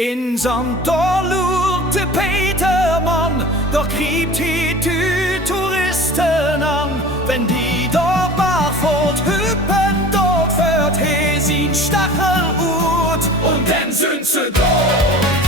In Sand da lurte Petermann, da griebt die Touristen an. Wenn die da barfort hüppen, dort wird he sin Stachelhut und dann sind sie dort.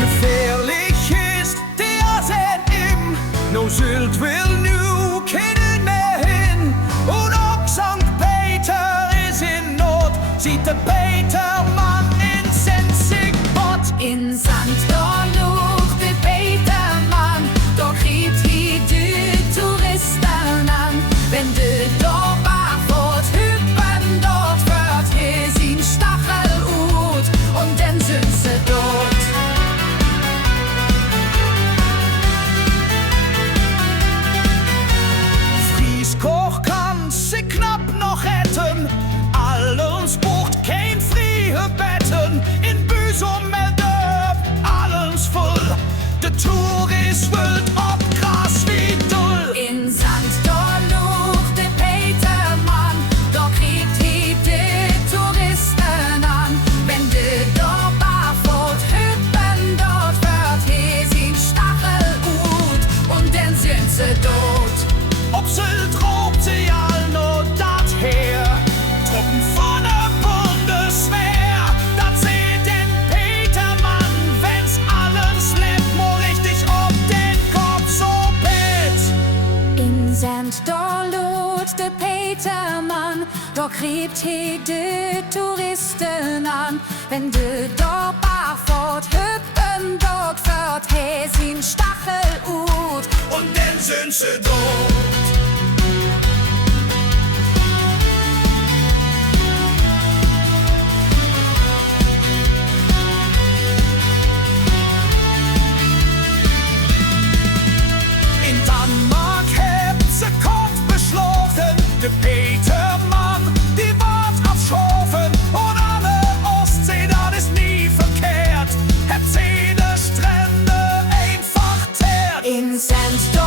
Gefährlich ist der Sen im, no Sylt will nu kennen mehr hin. Und auch St. Peter ist in Not, sieht der Petermann in Sensig-Bott. In Sand da lucht der Petermann, da kriegt die Touristen an. Wenn du da barfort hüppen, dort wird he sin Stachelhut und dann sind sie dort. Frieskoch kann sie knapp noch retten, allens bucht kein frie Betten. In Büsum Meldöp, allens voll, der Tourist wild ob Gras wie Dull. In Sand da lucht der Petermann, da kriegt he die Touristen an. Wenn du da barfort hüppen, dort wird he sin Stachelhut und dann sind sie dort. Ob Sylt raubt sie all nur dat her, Truppen von der Bundeswehr, dat seht den Petermann, wenn's alles lebt, mo richtig ob den Kopf so pit. In Sand da lucht der Petermann, da kriegt he die Touristen an. Wenn du da barfort hüppen, dort wird he sin Stachelhut Und dann sind sie dort. In Danmark hebt sie Kopf beschlagen, der Petermann, die wart auf Schofen. Und an der Ostsee, das ist nie verkehrt, hebt sie die Strände einfach teert. in Sand da